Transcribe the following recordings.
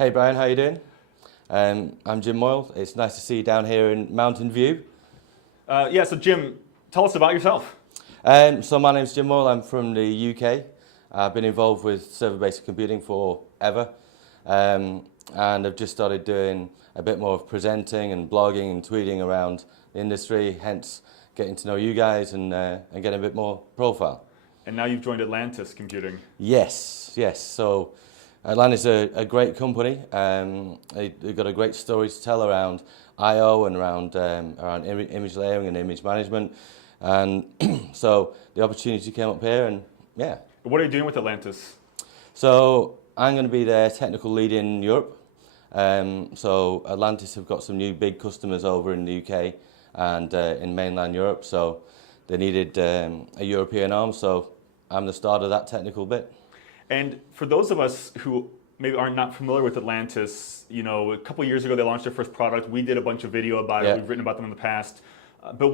Hey Brian, how you doing? I'm Jim Moyle. It's nice to see you down here in Mountain View. So Jim, tell us about yourself. So my name's Jim Moyle. I'm from the UK. I've been involved with server-based computing forever, and I've just started doing a bit more of presenting and blogging and tweeting around the industry, hence getting to know you guys and getting a bit more profile. And now you've joined Atlantis Computing. Yes. So Atlantis is a great company. They've got a great story to tell around I/O and around image layering and image management. And so the opportunity came up here, and yeah. What are you doing with Atlantis? So I'm going to be their technical lead in Europe. So Atlantis have got some new big customers over in the UK and in mainland Europe. So they needed a European arm. So I'm the start of that technical bit. And for those of us who maybe are not familiar with Atlantis, you know, a couple of years ago they launched their first product. We did a bunch of video about it. We've written about them in the past. But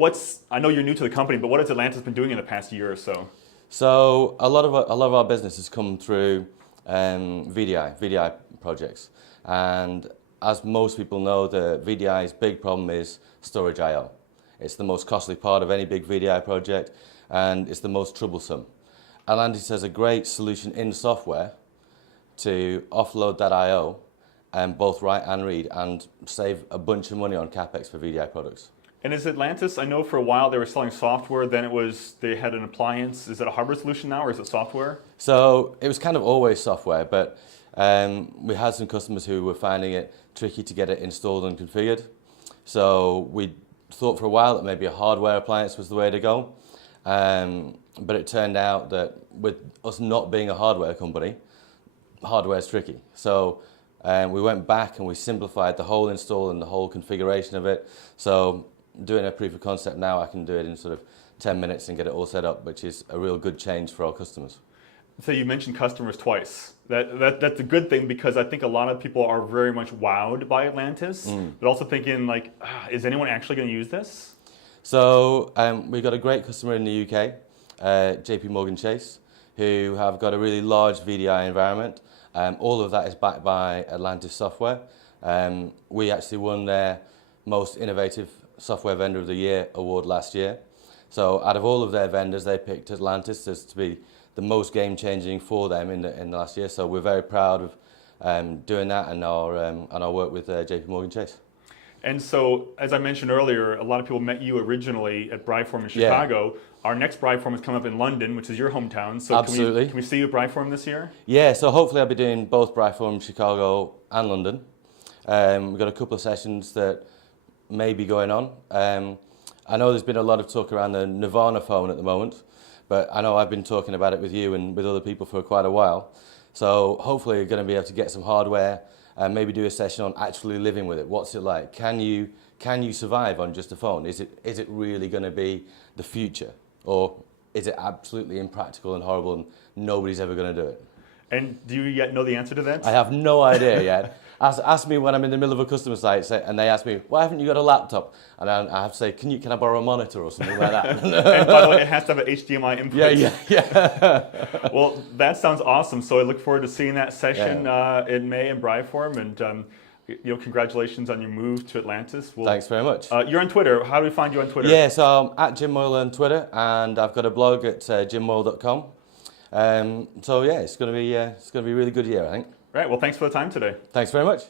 I know you're new to the company, but what has Atlantis been doing in the past year or so? So a lot of our business has come through VDI projects, and as most people know, the VDI's big problem is storage I/O. It's the most costly part of any big VDI project, and it's the most troublesome. Atlantis has a great solution in software to offload that I/O and both write and read and save a bunch of money on CapEx for VDI products. And is Atlantis, I know for a while they were selling software, then they had an appliance. Is it a hardware solution now, or is it software? So it was kind of always software, but we had some customers who were finding it tricky to get it installed and configured. So we thought for a while that maybe a hardware appliance was the way to go. But it turned out that with us not being a hardware company, hardware is tricky. So we went back and we simplified the whole install and the whole configuration of it. So doing a proof of concept now, I can do it in sort of 10 minutes and get it all set up, which is a real good change for our customers. So you mentioned customers twice. That's a good thing, because I think a lot of people are very much wowed by Atlantis, but also thinking like, is anyone actually going to use this? So we've got a great customer in the UK, JP Chase, who have got a really large VDI environment. All of that is backed by Atlantis software. We actually won their most innovative software vendor of the year award last year. So out of all of their vendors, they picked Atlantis as to be the most game-changing for them in the last year. So we're very proud of doing that and our work with JP Chase. And so, as I mentioned earlier, a lot of people met you originally at BrianMadden in Chicago. Yeah. Our next BrianMadden is coming up in London, which is your hometown. So absolutely. Can we see you at BrianMadden this year? Yeah, so hopefully I'll be doing both BrianMadden, Chicago and London. We've got a couple of sessions that may be going on. I know there's been a lot of talk around the Nirvana phone at the moment, but I know I've been talking about it with you and with other people for quite a while. So hopefully you're going to be able to get some hardware and maybe do a session on actually living with it. What's it like? Can you survive on just a phone? Is it really going to be the future, or is it absolutely impractical and horrible and nobody's ever going to do it? And do you yet know the answer to that? I have no idea yet. Ask me when I'm in the middle of a customer site and they ask me, why haven't you got a laptop? And I have to say, can I borrow a monitor or something like that? And by the way, it has to have an HDMI input. Yeah. Well, that sounds awesome. So I look forward to seeing that session in May in BrianMadden, and congratulations on your move to Atlantis. Thanks very much. You're on Twitter. How do we find you on Twitter? Yeah, so I'm at Jim Moyle on Twitter, and I've got a blog at jimmoyle.com. So yeah, it's going to be a really good year, I think. Right. Well, thanks for the time today. Thanks very much.